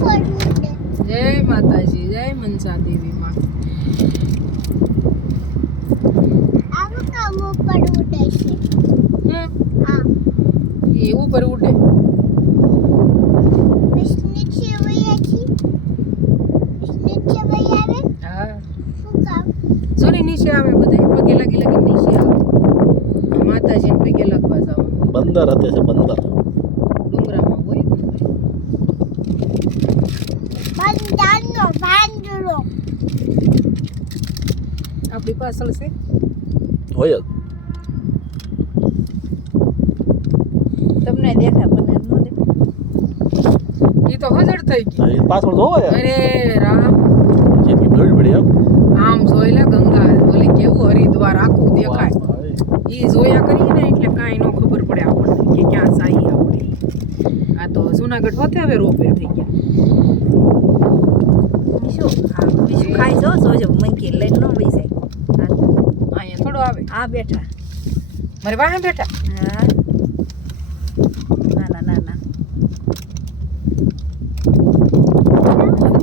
જય માતાજી, જય મનસા દેવી માં. એ ઉપર ઉડે. હા, જોની નીચે આવે, બધા પગે લાગી લાગી નીચે આવે. માતાજી ને પગે લાગવા જાવ. બંદર હતે છે બંદર. ડુંગરામાં હોય ને આપણી પાછળ છે. હોય જ. તમને દેખા પણ ન દેખા. એ તો હજર થઈ ગઈ. એ પાછળ જોવો યાર. અરે રામ, જેટલી બ્લડ પડી એમ. આમ જોઈ લે ગંગા ઓલી કેવું હરિદ્વાર આખું દેખાય. ઈ જોયા કરીએ ને એટલે કાંઈ ન ખબર પડે આપણને કે ક્યાં જાય આપણે. આ તો જુનાગઢ હોતે હવે રોપવે થઈ ગયા. શું ખાઈ જો જોજો મંકી લઈને ન બેસાય. અહીંયા થોડો આવે. આ બેઠા. મારે વાહે બેઠા. હા, ના ના ના ના,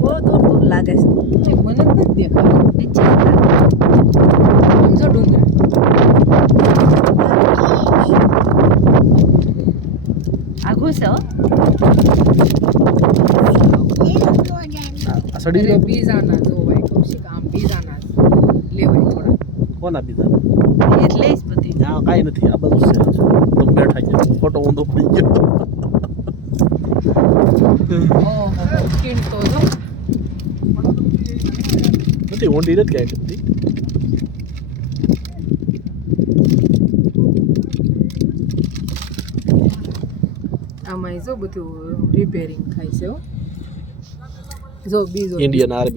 બહુ દૂર દૂર લાગે છે. મને જ નથી દેખાતું. નીચે હતા. આમ જો ડુંગર. આઘું છે હો. આ સડી અરે ગયો. પીઝાના જોવાય કૌશિક, આમ પીઝાના લેવાય થોડા. કોના બીજા? એટલે જ બધી. આ કાંઈ નથી, આ બધું છે. તમે બેઠા ગયા, ફોટો ઊંધો પડી ગયો. ઓહો, સ્કીન તો જો. નથી ઊંડી નથી ક્યાંય બધી. આમાં જો બધું રિપેરિંગ થાય છે હો. જો બીજો ઇન્ડિયન આર્મી